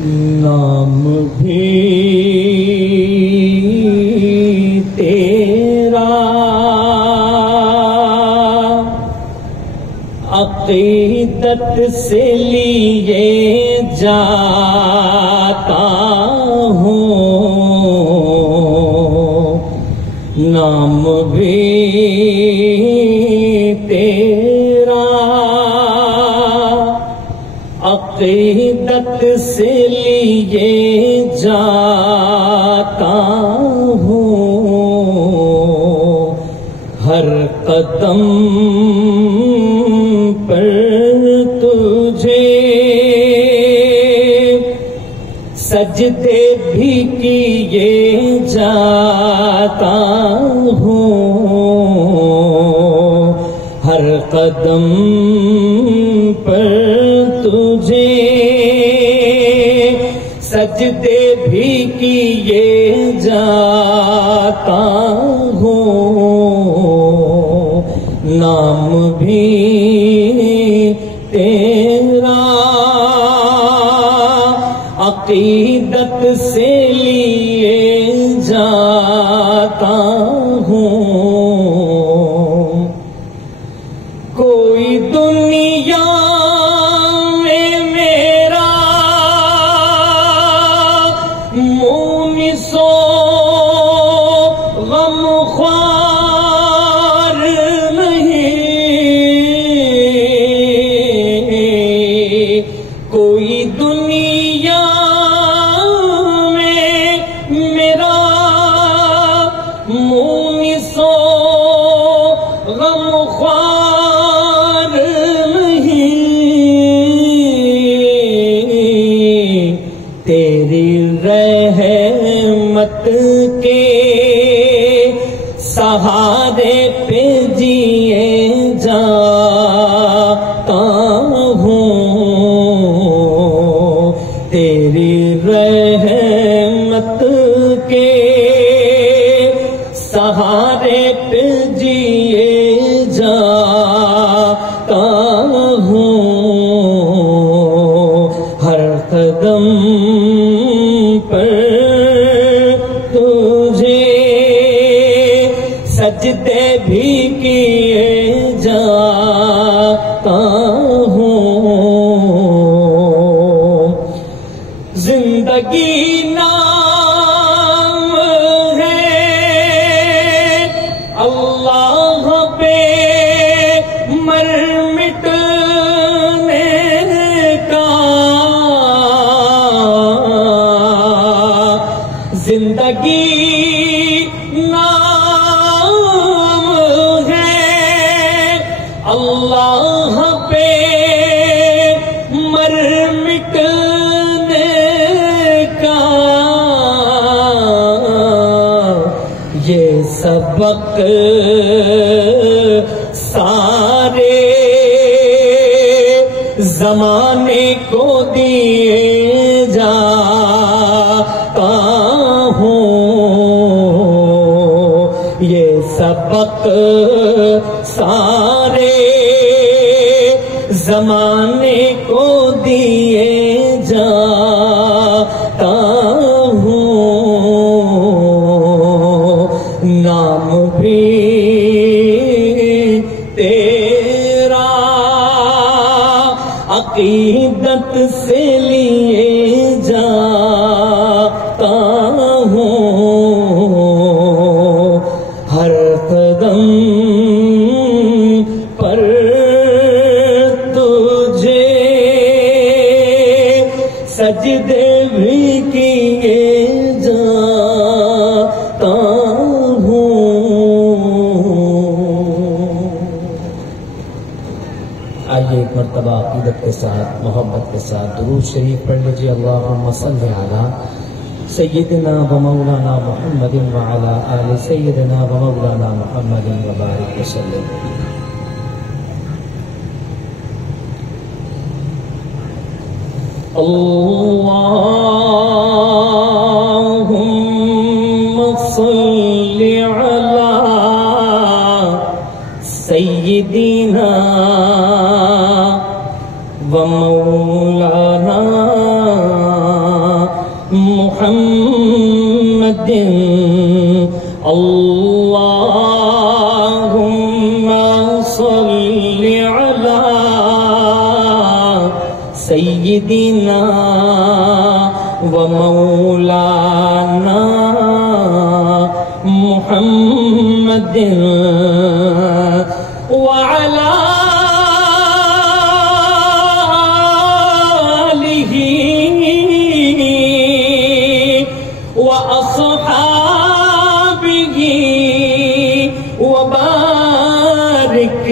نام بھی تیرا عقیدت سے لیے جاتا ہوں، نام بھی تیرا عقیدت سے لیے جاتا ہوں، ہر قدم پر تجھے سجدے بھی کیے جاتا ہوں، ہر قدم پر تجھے سجدے بھی کیے جاتا ہوں، نام بھی تیرا عقیدت سے لیے جاتا ہوں، کوئی دنیا میں میرا مونس و غم خوار نہیں، کوئی دنیا میں میرا مونس و غم خوار نہیں، تیری رحمت کے سہارے پہ جیے جاتا ہوں، تیری رحمت کے سہارے پہ جیے جاتا ہوں، ہر قدم پر تجھے سجدے بھی کیے جاتا ہوں، زندگی نام ہے اللہ پہ مر مٹنے کا، زندگی نام ہے اللہ پہ مر مٹنے کا، یہ سبق سارے زمانے کو دیے جاتا ہوں، یہ سبق سارے زمانے کو دیے جاتا ہوں، نام بھی تیرا عقیدت سے لیے جاتا ہوں، ہر قدم پر تجھے سجدے بھی کیے جاتا ہوں۔ آئیے ایک مرتبہ عقیدت کے ساتھ، محبت کے ساتھ درود شریف پڑھ لیجیے، اللہم صلی علی سیدنا و مولانا محمد وعلی آل سیدنا و مولانا محمد وبارک وسلم۔ اللہم صلی علی سیدنا و مولانا محمد اللهم صل على سيدنا ومولانا محمد وعلى آله وأصحابه وبارك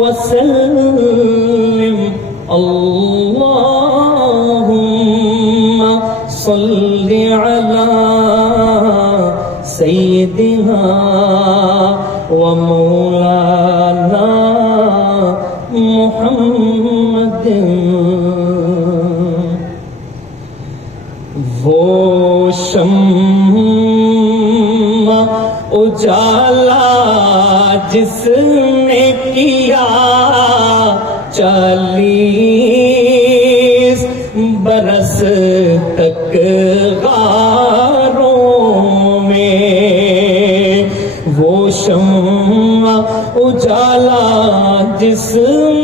وسلم اللهم صل على سيدنا ومولانا محمد. وہ شمع اجالا جس نے کیا 40 برس تک غاروں میں، وہ شمع اجالا جس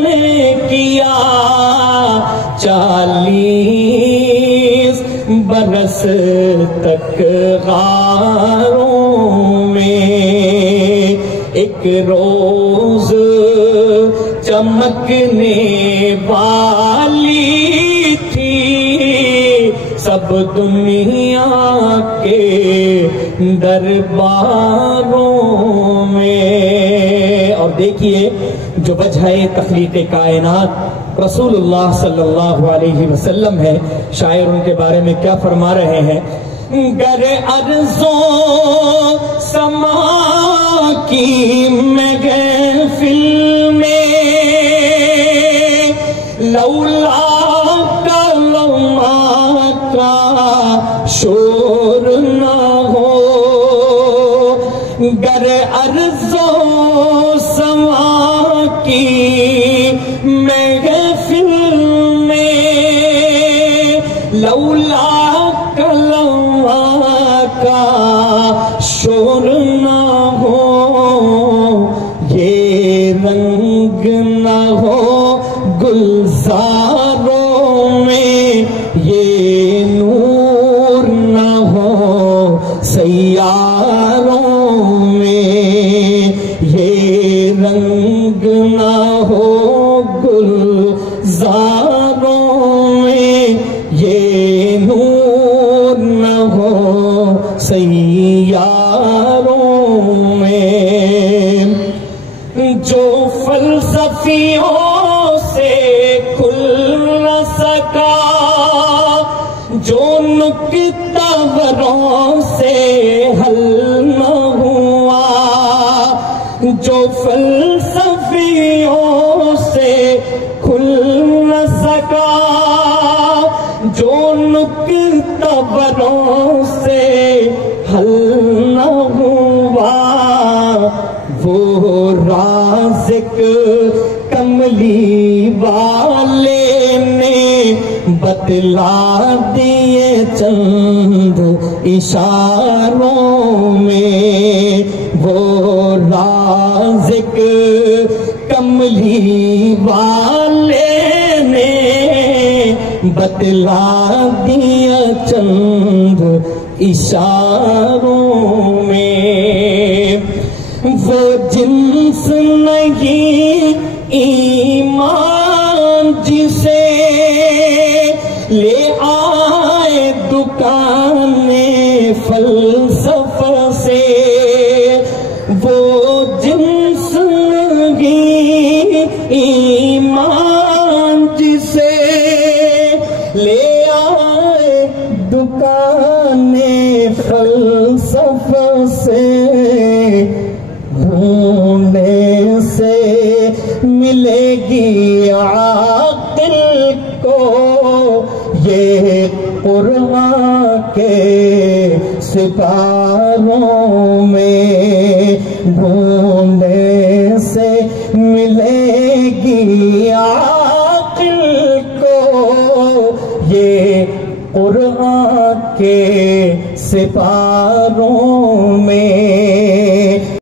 نے کیا 40 برس تک غاروں میں، ایک روز چمکنے والی تھی سب دنیا کے درباروں میں. اور دیکھیے جو وجہ تخلیق کائنات رسول اللہ صلی اللہ علیہ وسلم ہے، شاعر ان کے بارے میں کیا فرما رہے ہیں؟ گر ارضوں سما کی محفل میں لولا کلمہ کا شور نہ ہو، گر ارضوں سما کی محفل میں لولا کلمہ کا شور نہ ہو، یہ رنگ نہ ہو گلزاروں میں، یہ نور نہ ہو سیاروں میں، یہ رنگ نہ ہو گلزاروں میں، یہ نور نہ ہو سیاروں میں. جو فلسفیوں سے کھل نہ سکا، جو نکتہ وروں سے حل نہ ہوا، جو فلسفیوں سے کھل نہ سکا، جو نکتہ وروں سے حل نہ ہوا، وہ رازق کملی والے نے بتلا دیے چند اشاروں میں، وہ رازق کملی والے نے بتلا دیا چند اشاروں میں. وہ جنس نہیں ایمان جسے لے آئے دکان فلسفہ سے، وہ جنس نہیں ایمان جسے لے آئے دکان فلسفہ سے، ڈھونڈنے سے ملے گی عاقل کو یہ قرآن کے سپاروں میں، ڈھونڈنے سے ملے گی عاقل کو یہ قرآن کے سپاروں